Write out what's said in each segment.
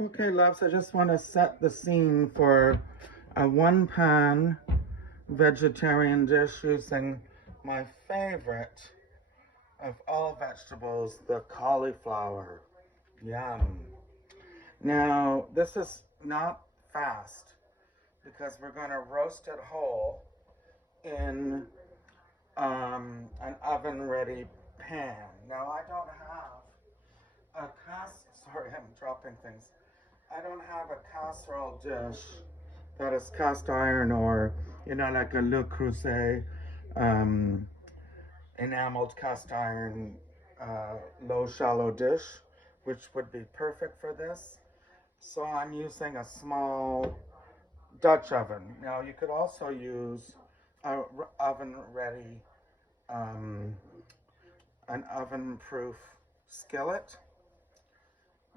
Okay, loves, I just want to set the scene for a one-pan vegetarian dish using my favorite of all vegetables, the cauliflower. Yum. Now, this is not fast because we're going to roast it whole in an oven-ready pan. Now, I don't have a sorry, I'm dropping things. I don't have a casserole dish that is cast iron or, like a Le Creuset um, enameled cast iron low shallow dish, which would be perfect for this. So I'm using a small Dutch oven. Now you could also use a oven ready, um, an oven proof skillet,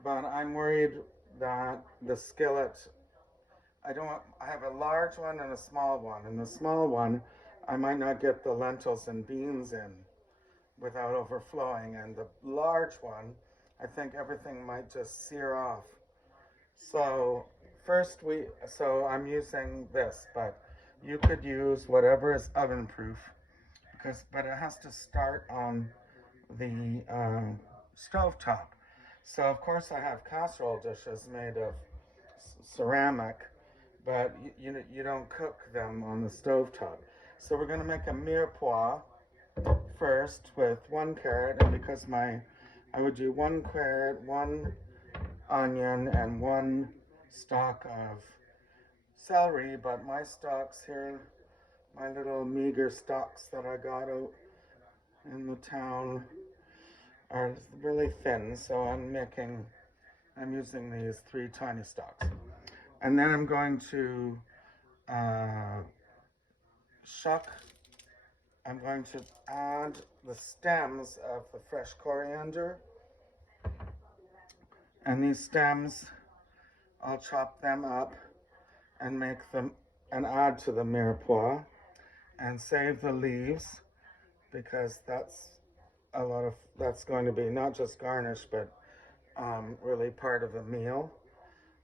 but I'm worried that the skillet, I have a large one and a small one. And the small one, I might not get the lentils and beans in without overflowing. And the large one, I think everything might just sear off. So so I'm using this, but you could use whatever is oven proof, but it has to start on the stove top. So of course I have casserole dishes made of ceramic, but you don't cook them on the stove top. So we're going to make a mirepoix first with one carrot, and because I would do one carrot, one onion, and one stalk of celery, but my stalks here, my little meager stalks that I got out in the town, are really thin, so I'm using these 3 tiny stalks. And then I'm going to I'm going to add the stems of the fresh coriander. And these stems, I'll chop them up and and add to the mirepoix and save the leaves, because that's going to be not just garnish, but really part of the meal.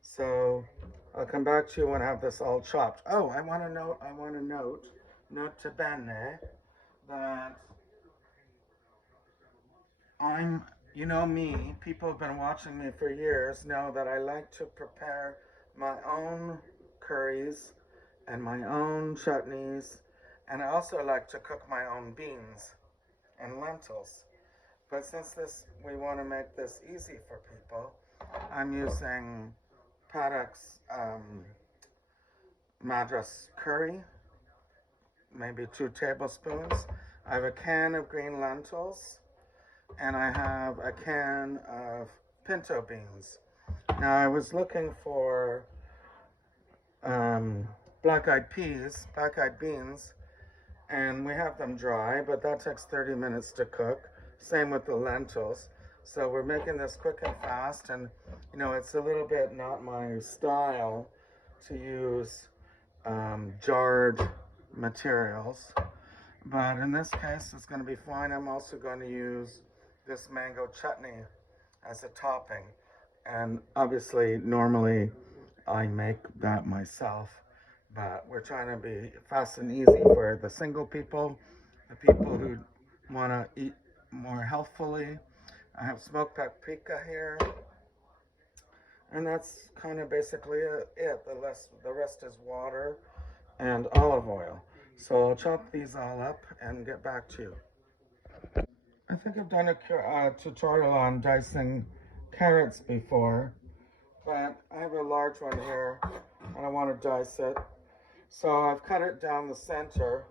So I'll come back to you when I have this all chopped. Oh, I want to note to bene, that you know me, people have been watching me for years know that I like to prepare my own curries and my own chutneys, and I also like to cook my own beans and lentils. But since we want to make this easy for people, I'm using Paddock's madras curry, maybe 2 tablespoons. I have a can of green lentils, and I have a can of pinto beans. Now I was looking for black-eyed beans, and we have them dry, but that takes 30 minutes to cook. Same with the lentils. So we're making this quick and fast, and it's a little bit not my style to use jarred materials, but in this case it's going to be fine. I'm also going to use this mango chutney as a topping, and obviously normally I make that myself, but we're trying to be fast and easy for the single people, the people who want to eat more healthfully. I have smoked paprika here, and that's kind of basically it. The rest is water and olive oil. So I'll chop these all up and get back to you. I think I've done a tutorial on dicing carrots before, but I have a large one here and I want to dice it. So I've cut it down the center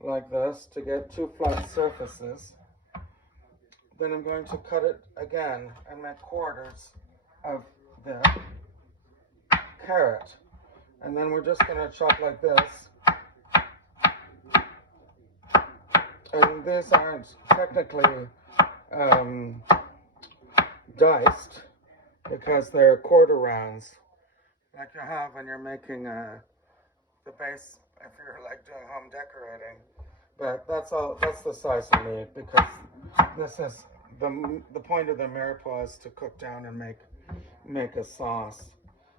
like this to get 2 flat surfaces. Then I'm going to cut it again and make quarters of the carrot. And then we're just going to chop like this. And these aren't technically diced because they're quarter rounds, like you have when you're making the base if you're like doing home decorating. But that's the size you need, because this is the point of the mirepoix is to cook down and make make a sauce.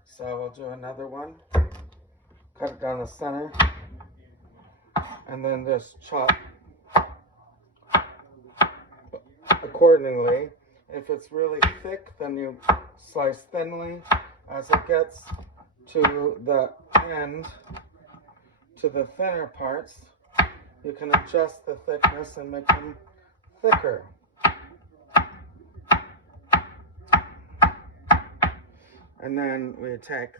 So we'll do another one. Cut it down the center. And then just chop accordingly. If it's really thick, then you slice thinly. As it gets to the end, to the thinner parts, you can adjust the thickness and make them thicker. And then we take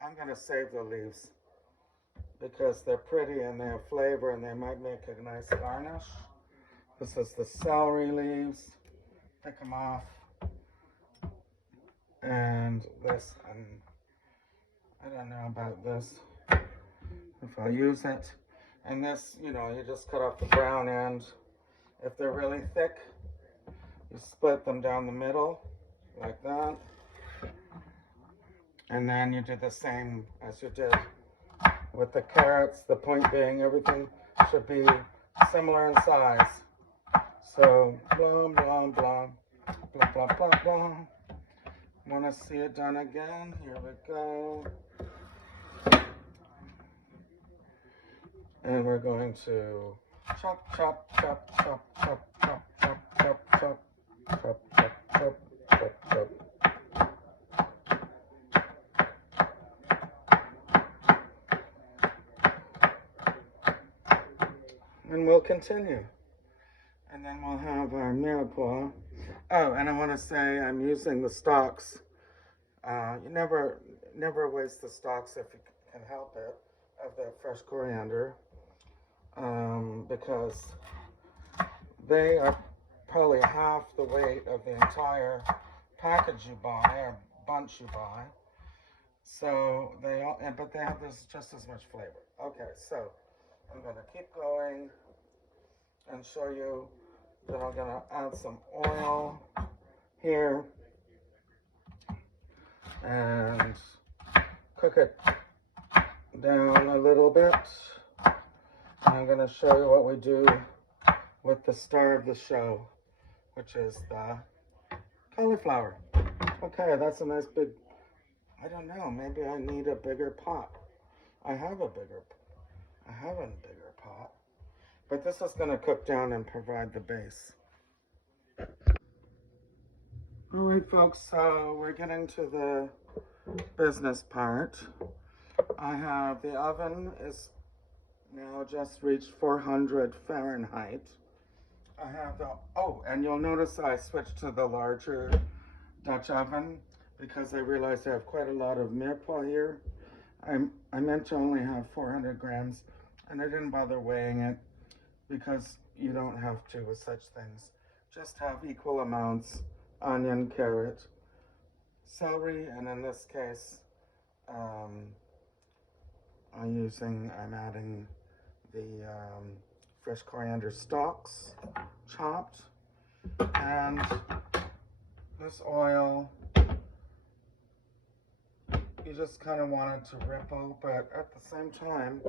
I'm going to save the leaves because they're pretty and they have flavor and they might make a nice garnish. This is the celery leaves. Pick them off. And this, I don't know about this, if I'll use it. And this, you just cut off the brown end. If they're really thick, you split them down the middle, like that. And then you do the same as you did with the carrots. The point being, everything should be similar in size. So, blah, blah, blah, blah, blah, blah, blah. Want to see it done again? Here we go. And we're going to chop, chop, chop, chop, chop, chop, chop, chop, chop, chop, chop, chop, chop, chop. And we'll continue. And then we'll have our mirepoix. Oh, and I want to say I'm using the stalks. You never waste the stalks if you can help it, of the fresh coriander, because they are probably half the weight of the entire package you buy or bunch you buy. So but they have just as much flavor. Okay, so I'm going to keep going and show you that I'm going to add some oil here and cook it down a little bit. And I'm going to show you what we do with the star of the show, which is the cauliflower. Okay, that's a nice big, I don't know, maybe I need a bigger pot. I have a bigger pot. But this is going to cook down and provide the base. All right, folks, so we're getting to the business part. The oven is now just reached 400 Fahrenheit. And you'll notice I switched to the larger Dutch oven because I realized I have quite a lot of mirepoix here. I meant to only have 400 grams, and I didn't bother weighing it, because you don't have to with such things. Just have equal amounts: onion, carrot, celery, and in this case, I'm adding the fresh coriander stalks, chopped, and this oil. You just kind of want it to ripple, but at the same time,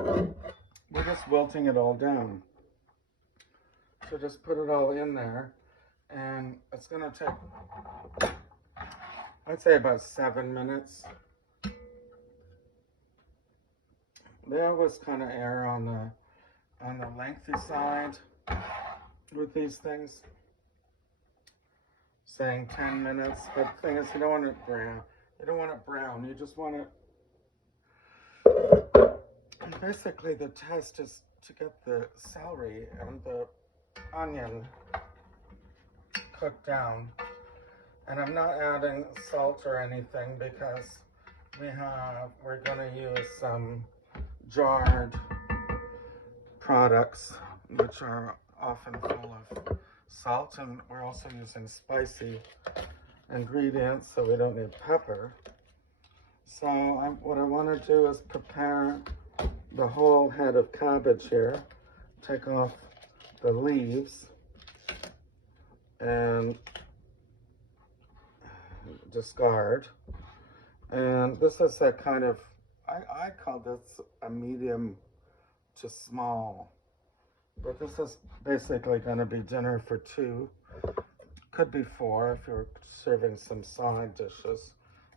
we're just wilting it all down. So just put it all in there, and it's going to take, I'd say, about 7 minutes. They always kind of err on the lengthy side with these things, saying 10 minutes. But the thing is, you don't want it brown. You just want it. And basically, the test is to get the celery and the onion cooked down. And I'm not adding salt or anything because we're going to use some jarred products which are often full of salt, and we're also using spicy ingredients, so we don't need pepper. So what I want to do is prepare the whole head of cabbage here. Take off the leaves and discard. And this is a kind of, I call this a medium to small, but this is basically going to be dinner for two, Could be 4 if you're serving some side dishes,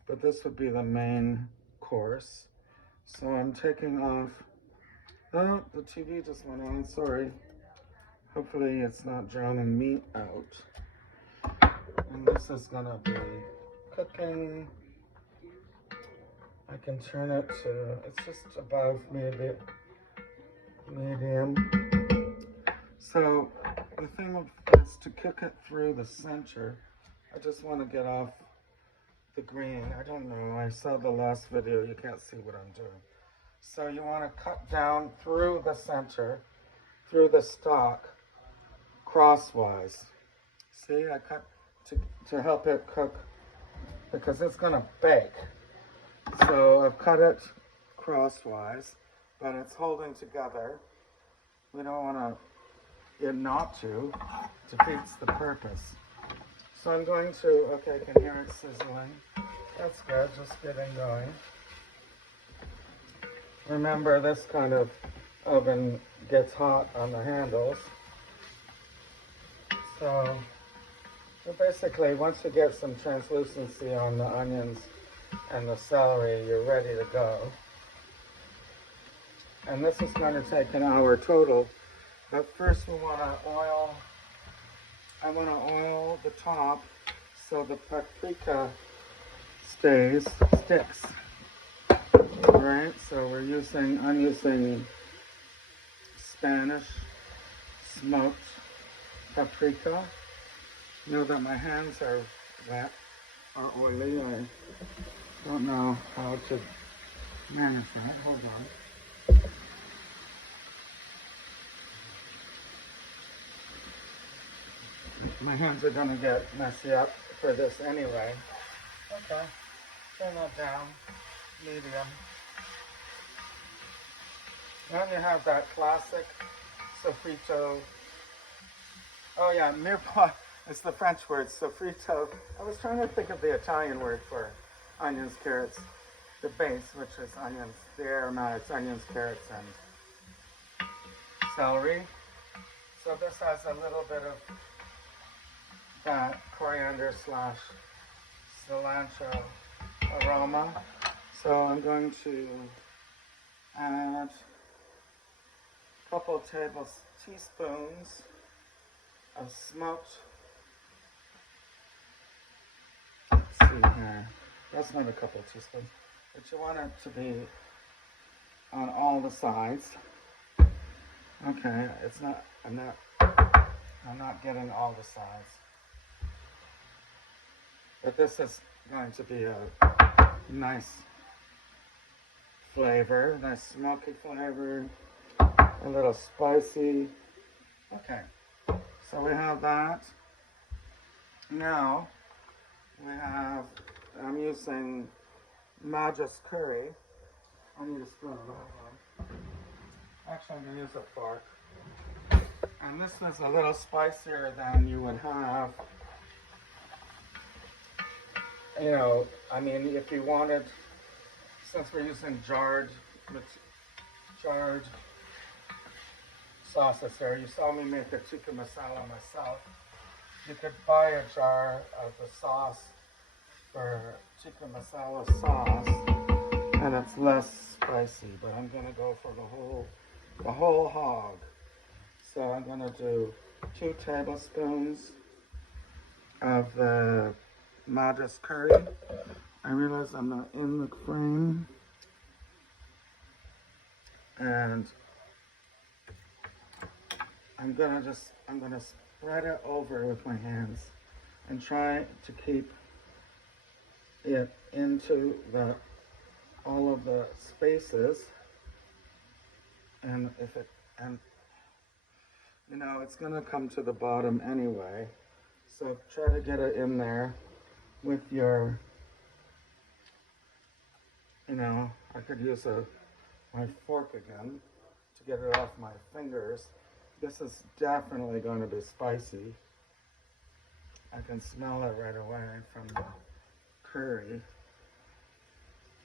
but this would be the main course. So I'm taking off. Oh, the TV just went on, sorry. Hopefully it's not drowning meat out. And this is gonna be cooking. I can turn it to, it's just above maybe medium. So the thing is to cook it through the center. I just want to get off the green. I don't know, I saw the last video, you can't see what I'm doing. So you want to cut down through the center, through the stalk, crosswise. See, I cut to help it cook because it's going to bake. So I've cut it crosswise, but it's holding together. We don't want it not to. Defeats the purpose. So I'm going to, okay, I can hear it sizzling. That's good, just getting going. Remember, this kind of oven gets hot on the handles. So basically, once you get some translucency on the onions and the celery, you're ready to go. And this is going to take an hour total. But first we want to oil, I want to oil the top so the paprika sticks. Alright, so I'm using Spanish smoked paprika. You know that my hands are wet or oily. I don't know how to manage that. Hold on. My hands are going to get messy up for this anyway. Okay, turn that down, medium. Then you have that classic sofrito. Oh yeah, mirepoix is the French word, sofrito. I was trying to think of the Italian word for onions, carrots. The base, which is onions, the aromatics, onions, carrots, and celery. So this has a little bit of that coriander / cilantro aroma. So I'm going to add a couple teaspoons of smoked. Let's see here. That's not a couple teaspoons, but you want it to be on all the sides. Okay, it's not. I'm not getting all the sides. But this is going to be a nice flavor, nice smoky flavor, a little spicy. Okay, so we have that. Now, I'm using madras curry. I need a spoon. Hold on. Actually, I'm going to use a fork. And this is a little spicier than you would have. You know, I mean, if you wanted, since we're using jarred sauces here, you saw me make the tikka masala myself. You could buy a jar of the sauce for tikka masala sauce, and it's less spicy. But I'm gonna go for the whole hog. So I'm gonna do 2 tablespoons of the madras curry. I realize I'm not in the frame, and I'm gonna spread it over with my hands and try to keep it into all of the spaces. And you know, it's gonna come to the bottom anyway. So try to get it in there with your, you know, I could use my fork again to get it off my fingers. This is definitely going to be spicy. I can smell it right away from the curry.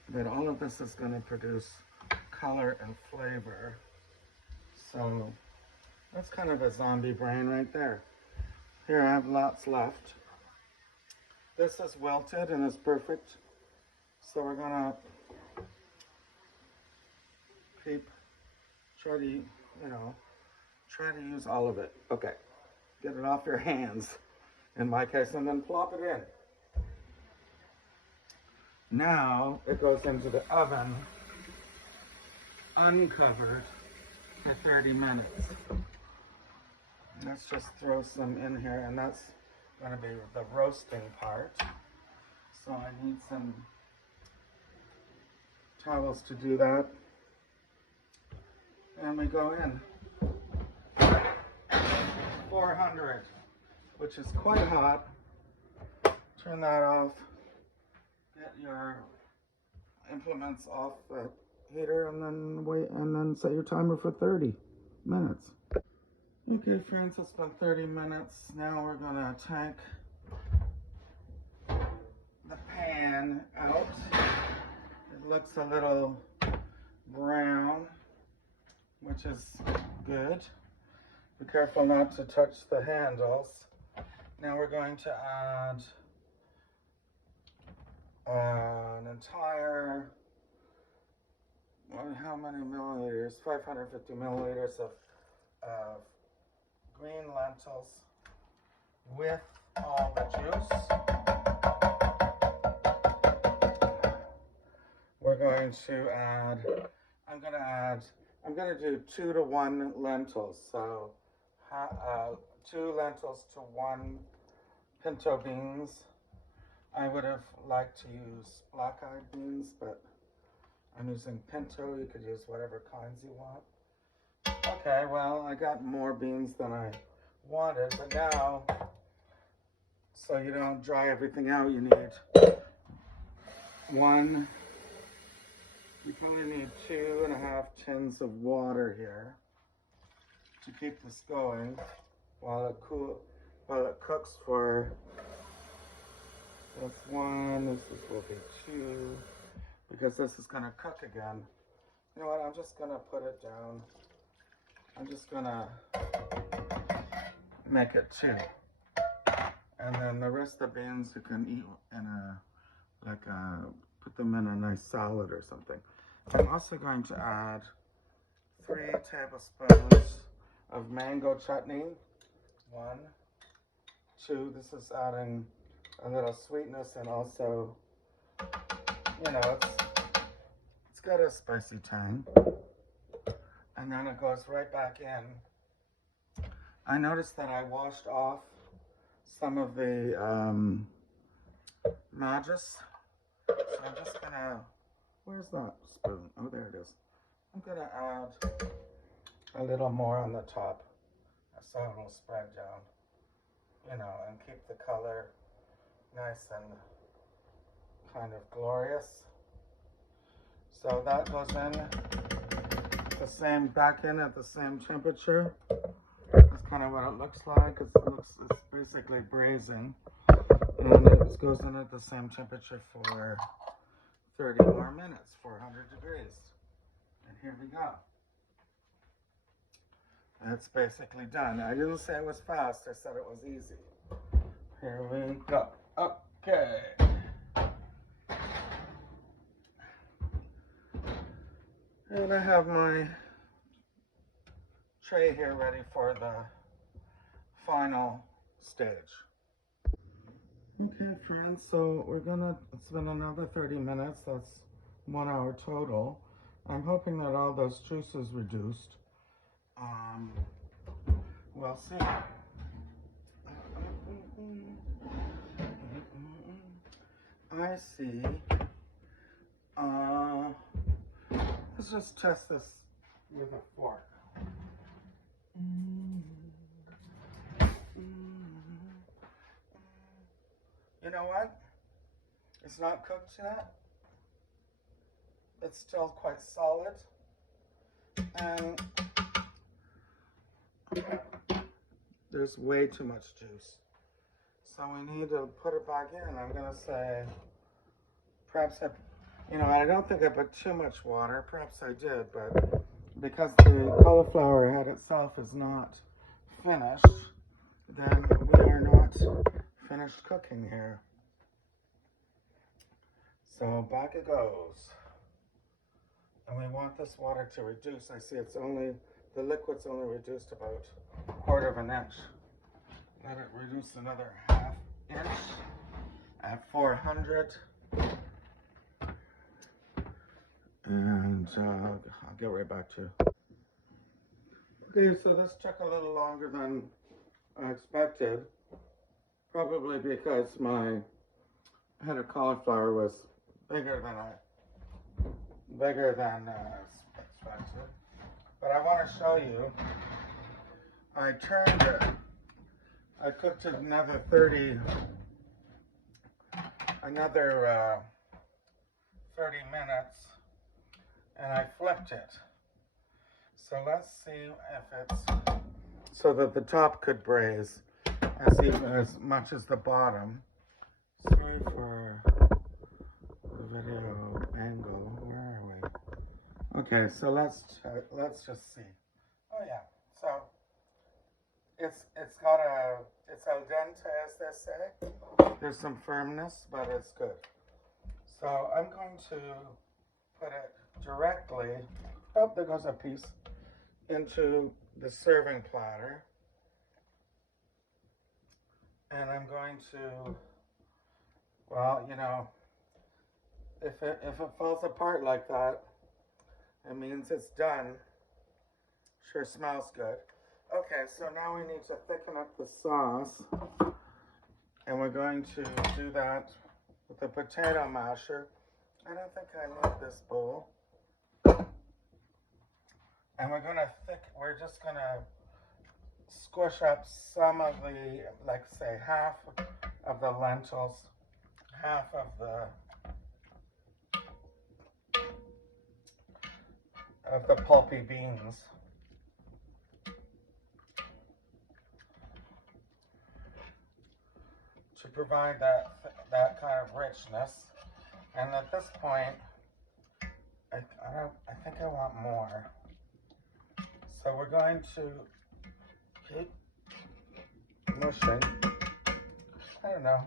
But all of this is going to produce color and flavor. So that's kind of a zombie brain right there. Here, I have lots left. This is wilted and it's perfect. So we're gonna try to, try to use all of it. Okay, get it off your hands, in my case, and then plop it in. Now it goes into the oven, uncovered, for 30 minutes. Let's just throw some in here, and that's going to be the roasting part. So I need some towels to do that. And we go in. 400, which is quite hot. Turn that off. Get your implements off the heater, and then wait, and then set your timer for 30 minutes. Okay, friends, it's been 30 minutes. Now we're gonna take the pan out. It looks a little brown, which is good. Be careful not to touch the handles. Now we're going to add an entire, how many milliliters? 550 milliliters of green lentils with all the juice. We're going to add, I'm going to do 2 to 1 lentils. So 2 lentils to 1 pinto beans. I would have liked to use black-eyed beans, but I'm using pinto. You could use whatever kinds you want. Okay, well, I got more beans than I wanted, but now, so you don't dry everything out, you need you probably need 2.5 tins of water here to keep this going while it cooks for, that's 1, this will be 2, because this is gonna cook again. You know what, I'm just gonna put it down. I'm just gonna make it 2. And then the rest of the beans you can eat in put them in a nice salad or something. I'm also going to add 3 tablespoons of mango chutney. 1, 2, this is adding a little sweetness, and also, it's got a spicy tang. And then it goes right back in. I noticed that I washed off some of the madras. So I'm just gonna, where's that spoon? Oh, there it is. I'm gonna add a little more on the top so it will spread down, and keep the color nice and kind of glorious. So that goes in back in at the same temperature. That's kind of what it looks like. It's basically braising, and it goes in at the same temperature for 30 more minutes, 400 degrees. And here we go. It's basically done. I didn't say it was fast, I said it was easy. Here we go. Okay. And I have my tray here ready for the final stage. Okay, friends, so it's been another 30 minutes. That's 1 hour total. I'm hoping that all those juices reduced. We'll see. I see. Let's just test this with a fork. You know what? It's not cooked yet. It's still quite solid. And there's way too much juice. So we need to put it back in. I'm gonna say, perhaps I don't think I put too much water. Perhaps I did, but because the cauliflower head itself is not finished, then we are not finished cooking here. So back it goes. And we want this water to reduce. I see it's only, the liquid's only reduced about a quarter of an inch. Let it reduce another half inch at 400. And I'll get right back to you. Okay, so this took a little longer than I expected. Probably because my head of cauliflower was bigger than expected. But I want to show you, I turned it, I cooked it another 30 minutes, and I flipped it. So let's see if it's, so that the top could braise as much as the bottom. Sorry for the video angle, where are we? Okay, so let's just see. Oh yeah, so it's al dente, as they say. There's some firmness, but it's good. So I'm going to put it directly, oh, there goes a piece, into the serving platter. And I'm going to, well, you know, if it falls apart like that, it means it's done. Sure smells good. Okay, so now we need to thicken up the sauce. And we're going to do that with a potato masher. I don't think I need this bowl. And we're just gonna squish up some of the, like say half of the lentils, half of the pulpy beans. To provide that kind of richness. And at this point, I think I want more. So we're going to keep mushing. I don't know.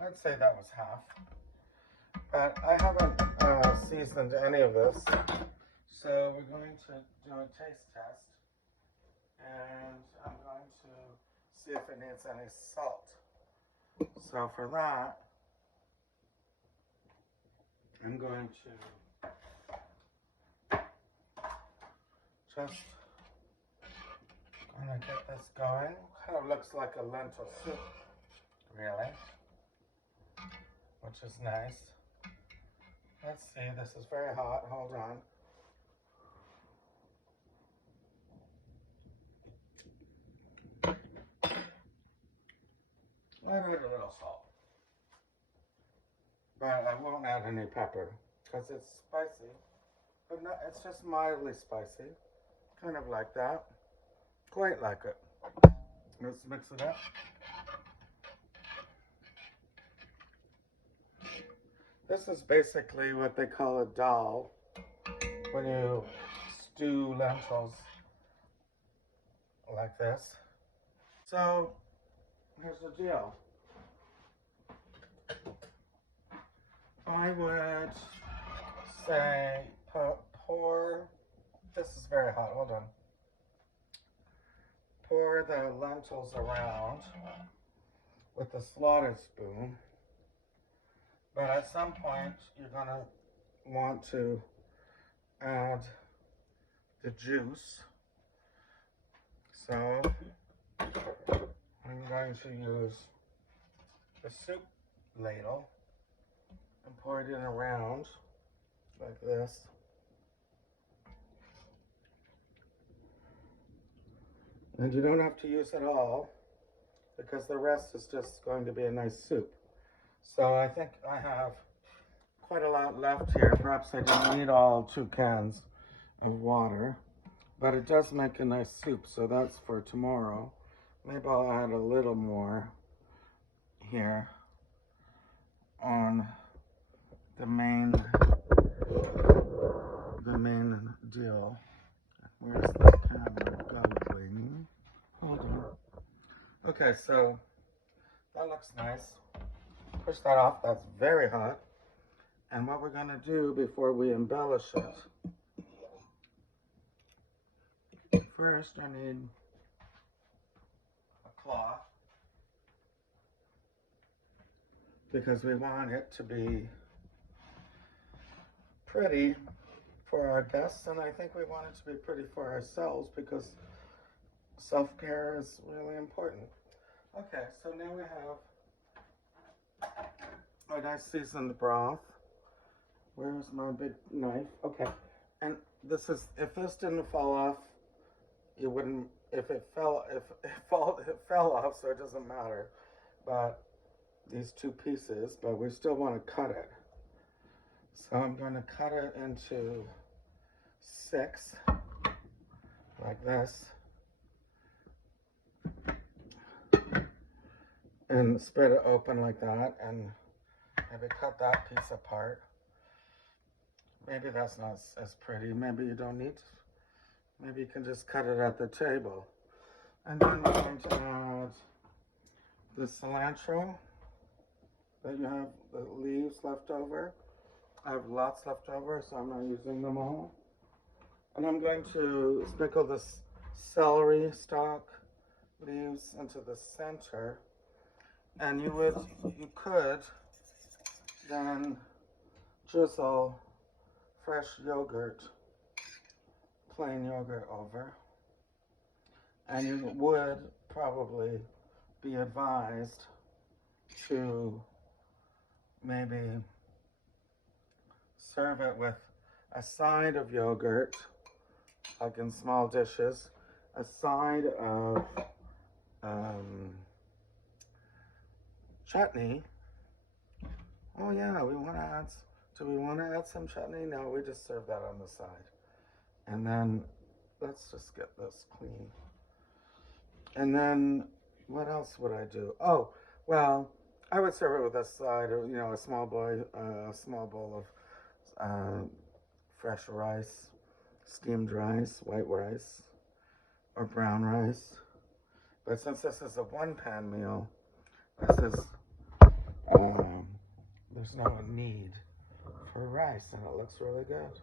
I'd say that was half. But I haven't seasoned any of this. So we're going to do a taste test. And I'm going to see if it needs any salt. So for that, I'm going to just get this going. Kind of looks like a lentil soup, really, which is nice. Let's see, this is very hot. Hold on. I'll add a little salt, but I won't add any pepper because it's spicy, but no, it's just mildly spicy, kind of like that, quite like it. Let's mix it up. This is basically what they call a dal when you stew lentils like this. So here's the deal. I would say pour, this is very hot, hold on. Pour the lentils around with a slotted spoon. But at some point, you're gonna want to add the juice. So I'm going to use the soup ladle and pour it in around like this. And you don't have to use it all because the rest is just going to be a nice soup. So I think I have quite a lot left here. Perhaps I didn't need all 2 cans of water, but it does make a nice soup, so that's for tomorrow. Maybe I'll add a little more here on the main deal. Where's the camera going? Hold on. Okay, so that looks nice. push that off. That's very hot. And what we're going to do before we embellish it, first I need a cloth because we want it to be pretty for our guests, and I think we want it to be pretty for ourselves because self-care is really important. Okay, so now we have our nice seasoned broth. Where's my big knife? Okay, and this is, if this didn't fall off, you wouldn't, if it fell off, so it doesn't matter. But these two pieces, but we still want to cut it. So I'm going to cut it into 6, like this, and spread it open like that, and maybe cut that piece apart. Maybe that's not as pretty. Maybe you don't need to. Maybe you can just cut it at the table. And then we're going to add the cilantro that you have, the leaves left over. I have lots left over, so I'm not using them all. And I'm going to sprinkle this celery stalk leaves into the center. And you could then drizzle fresh yogurt, plain yogurt over. And you would probably be advised to maybe serve it with a side of yogurt, like in small dishes, a side of chutney. Oh yeah, do we want to add some chutney? No, we just serve that on the side. And then let's just get this clean. And then what else would I do? Oh, well, I would serve it with a side, or a small bowl of fresh rice, steamed rice, white rice, or brown rice. But since this is a one-pan meal, there's no need for rice, and it looks really good.